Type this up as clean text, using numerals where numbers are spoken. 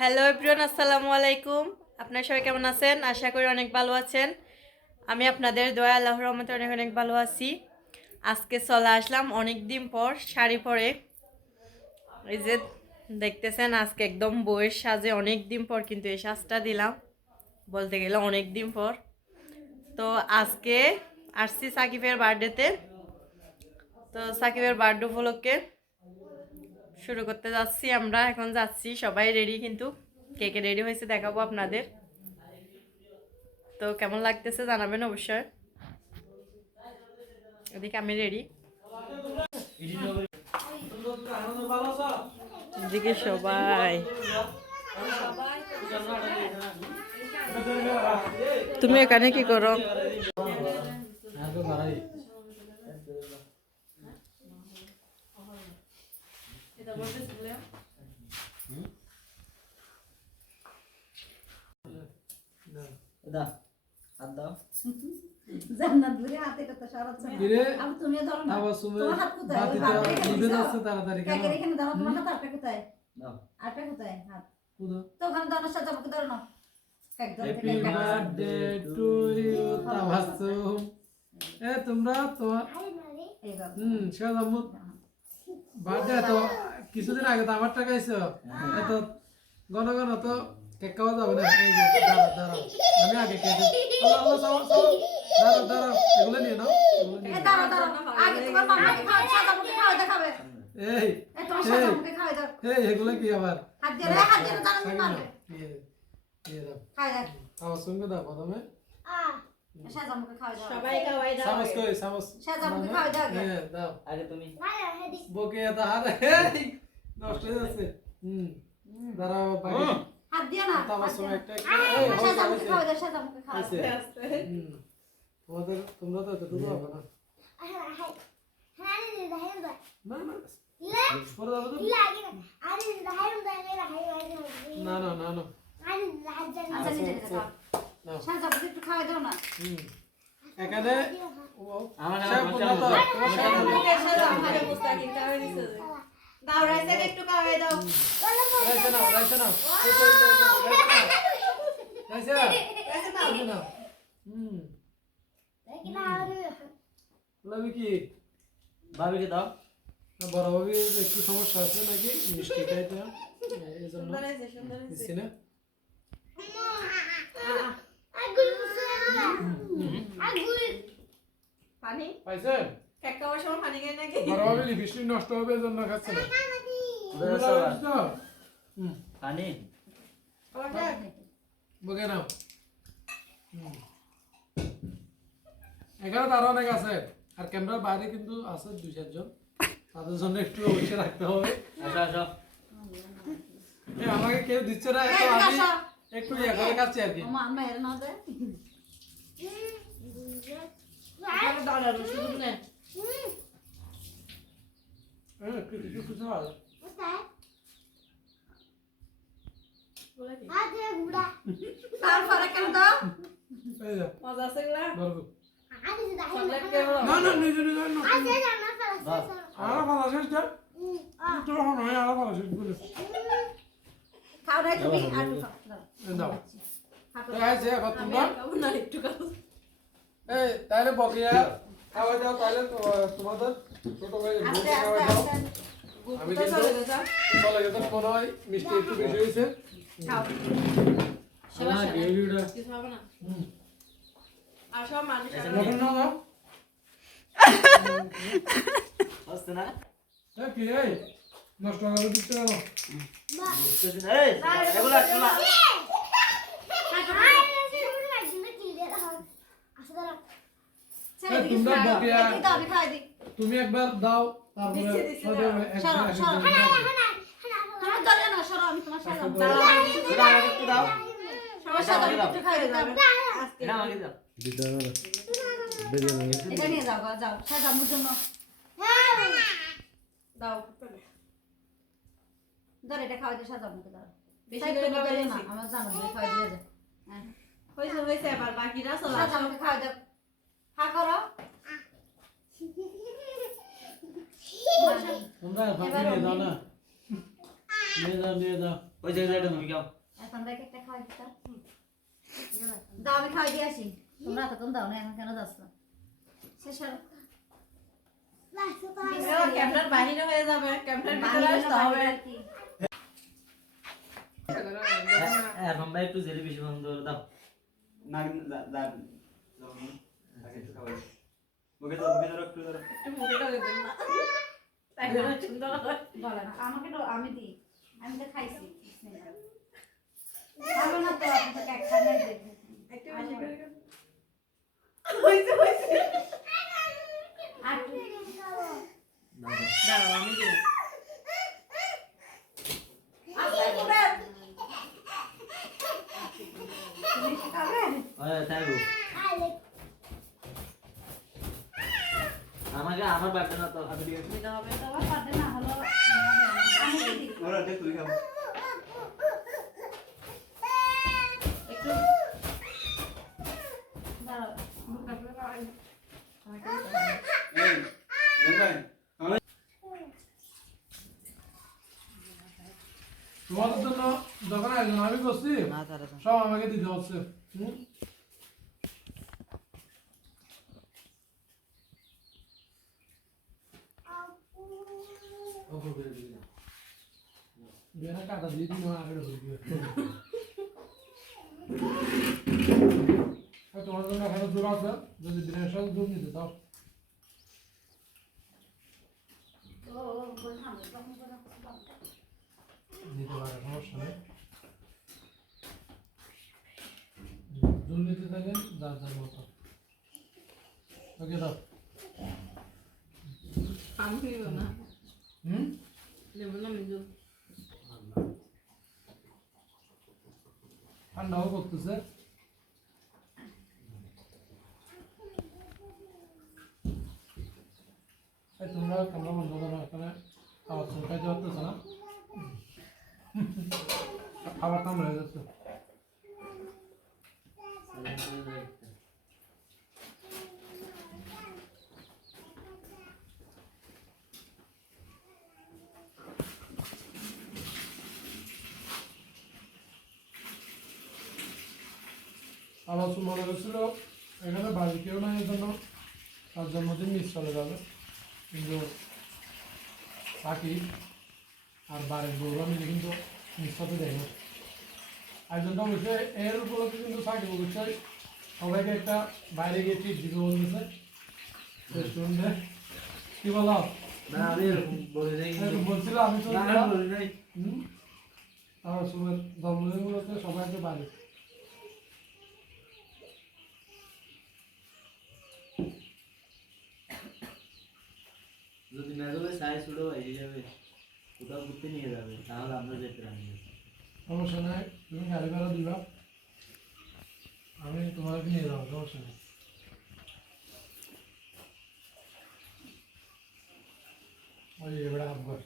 Hello everyone, আসসালামু আলাইকুম। আপনারা সবাই কেমন আছেন? আশা করি অনেক ভালো আছেন। আমি আপনাদের দয়া আল্লাহর রহমতে অনেক অনেক ভালো আছি। আজকে চলে আসলাম অনেক দিন পর শাড়ি পরে। এই যে দেখতেছেন, আজকে একদম বউয়ের সাজে অনেক দিন পর কিন্তু এই সাজটা দিলাম, বলতে গেলে অনেক দিন পর। তো আজকে আসছি সাকিবের বার্থডেতে। তো সাকিবের বার্থডে উপলক্ষে শুরু করতে যাচ্ছি। আমরা এখন যাচ্ছি, সবাই রেডি, কিন্তু কে কে রেডি হয়েছে দেখাবো আপনাদের। তো কেমন লাগতেছে জানাবেন অবশ্যই। এদিকে আমি রেডি, এদিকে সবাই। তুমি এখানে কি করো? জান্নাত ধরে হাতে কত সরাচ্ছে না। আবার তুমি ধরো না। তোমার হাত কোথায়? ওই বাপরে নিবে যাচ্ছে তাড়াতাড়ি কেন? কাকে এখানে দাও, তোমার হাত আটটা কোথায়? দাও। আটটা কোথায় হাত? কোদো। তো ওখানে দাও না, সাথে আমাকে ধরো না। একদম থেকে happy birthday to you Tabassum. তোমরা তো শাহজামু বার্থডে তো কিছুদিন আগে তো আমার টাকা আইছো। এত ঘন ঘন তো কেক খাওয়া যাবে না। এই যে দাঁড়াও দাঁড়াও, আমি আগে কেক আল্লাহ আল্লাহ সাও সাও দাঁড়াও দাঁড়াও, এগুলো নিয়ে নাও, এগুলো নিয়ে এই দাঁড়াও দাঁড়াও, আগে তোমার মামাকে খাও, সাজামুকে খাও, দেখাবে। এই এই তোমার সাজামুকে খাও দাও। এই এগুলো কি আবার হাত দিয়ে দাঁড়াও মারবে। নিয়ে দাও খাই দাও। তাবাসসুম কে দাও প্রথমে। সাজামুকে খাও দাও। সবাই খাওয়াই দাও। সামস কই সামস সাজামুকে খাও দাও আগে। হ্যাঁ দাও আরে তুমি বকে এটা আরে নষ্ট হয়ে যাচ্ছে। দাঁড়াও বাকি হাত দিয়ে না। তাবাসসুম একটা সাজামুকে খাও দাও, সাজামুকে খাও। আস্তে আস্তে। তোমাদের তোমরা তো এতটুকু হবে না। না না পরে যাবো তো। না না না না আচ্ছা নিতে দাও। নাও। সাজামুকে একটু খাওয়া দাও না। এখানে আমার শেফ বললো তো, তোমার শেফ বললো। দাও রাইসে একটু খাওয়াই দাও। রাইসে নাও রাইসে নাও রাইসে নাও। লাভি কি ভাবিকে দাও বড় ভাবি একটু সমস্যা আছে নাকি মিষ্টি খাইতে, এই জন্য দিচ্ছি না। পানি পাইছেন কেক খাওয়ার সময় পানি খাই নাকি? বড় ভাবি বৃষ্টি নষ্ট হবে এই জন্য খাচ্ছে না। পানি বকে নাও। এখানে তো আরো অনেক আছে, আর ক্যামেরার বাইরে কিন্তু আছে 2-4 জন, তাদের জন্য একটু অবশ্যই রাখতে হবে। আসো আসো আমাকে কেউ দিচ্ছে না, তো আমি একটু ইয়ে করে খাচ্ছি আর কি। মা আম্মা এর না দে। একটু ভালো। তারপরে কেন দাও? এই যে, মজা আছে গুলা? বলবো। চকলেট কেমন? না না নিজে নিজে না। বাস আরো ভালো শেষ যা। তো নয় আরো ভালো শেষ বলে। খাও নাই তুমি আর খাও দাও। দাও। এই যে এখন তোমরা খাবো না, একটু খাবো। এই তাহলে বকিয়া খাওয়া দাও, তাহলে তোমাদের ছোট ভাই আস্তে খাওয়া আস্তে দাও। আস্তে। আমি কিন্তু চলে গেছে মনে হয় মিষ্টি একটু বেশি হয়েছে। খাও। আমার গেলিটা কিছু হবে না। আর সব মানুষ মটন না দাও। আসছে না কি এই নষ্ট করে দিতে না। বুঝতেছি না এই এগুলা এগুলা ছেলে তোমরা বকিয়া দিকে দাও, আমি খাই দিই। তুমি একবার দাও, তারপরে দিচ্ছি, হয়তো সরো, সরো। তুমি দলে না সরো, আমি তোমার সাথে যাবো। এটা আমাকে একটু দাও সবার সাথে আমি একটু খাই দিই। এটা আমাকে দাও এটা নিয়ে যাও গো, যাও সাজামুর জন্য দাও। ধর এটা খাওয়া দিয়ে সাজামুকে দাও। বেশি তাই করে তুমি খাওয়াই দলে না, দিছি। আমার জানো দিয়ে খাওয়া দিয়ে যায়। হ্যাঁ হয়েছে হয়েছে, আবার বাকিরা চলে আসো। সাজামুকে খাওয়া দাও। হা করো। তোমরা ভাবি নিয়ে দাও না। নিয়ে যাও ওই জায়গাটা তুমি খাও এখন ভাই একটা খাওয়াই দিতা দাও আমি খাওয়াই দিয়ে আসি তোমরা এতক্ষণ দাও না এখন কেন যাচ্ছ শেষ হলো ক্যামেরার বাহিরে হয়ে যাবে ক্যামেরার ভিতরে আসতে হবে এখন ভাই একটু জেলি বেশি বন্ধ করে দাও না দা আগে একটু খাওয়াই মুখে ধরো একটু ধরো একটু মুখে করে দিন না তাই না সুন্দর হয় বলে না আমাকে তো আমি দিই আমি তো খাইছি খাবো না তো আপনি তো এক খান নাই দেখবেন একটু বেশি করে খাও। আর দাঁড়াও আমি দেব তুমি কি খাবেন তাই গো আমাকে আমার বাড়তে না তো আমি দিয়ে দিতে হবে তোমার পাতে না হলো আমি দিই ওরা দেখ তুই খাও একটু দাঁড়াও মুখটা করে খাওয়াই আমাকে এই ভাই তোমাদের জন্য যখন আয়োজন আমি করছি না তারা সব আমাকে দিতে হচ্ছে বিয়েটা কাটা দিয়ে দিন আগে হয়ে দিবে তোমার জন্য এখানে জোর আছে যদি দিনের সাথে জোর নিতে দাও ও বললাম তখন বলা দিতে পারে সমস্যা নেই জোর নিতে থাকলে যার যার মতো ওকে দাও পান খাইব না হুম নেব না মিজু ঠান্ডাও করতেছে তোমরা ক্যামেরা বন্ধ করো এখানে আওয়াজ শুনতে পারতেছে না খাবার টান হয়ে যাচ্ছে আবার মনে করছিল এখানে বাড়ি কেউ নাই এই জন্য তার জন্মদিন মিস চলে যাবে কিন্তু বাকি আর বাড়ির বউরা মিলে কিন্তু মিস হতে দেয় না আয়োজনটা বলছে এর উপলক্ষে কিন্তু সাকিব অবশ্যই সবাইকে একটা বাইরে গিয়ে ট্রিট দিবে বলতেছে রেস্টুরেন্টে কি বলো না আমি এরকম বলি নাই এরকম বলছিল আমি তো না বলি নাই আর সুমের জন্মদিন উপলক্ষে সবাইকে বাইরে যদি মেজলে সাইজ ছোট হয়ে যাবে কোথাও ঘুরতে নিয়ে যাবে তাহলে আমরা যেতে রাখি সমস্যা নাই তুমি গাড়ি ভাড়া দিবা আমি তোমাকে নিয়ে যাবো সমস্যা নেই ওই এবারে আফগান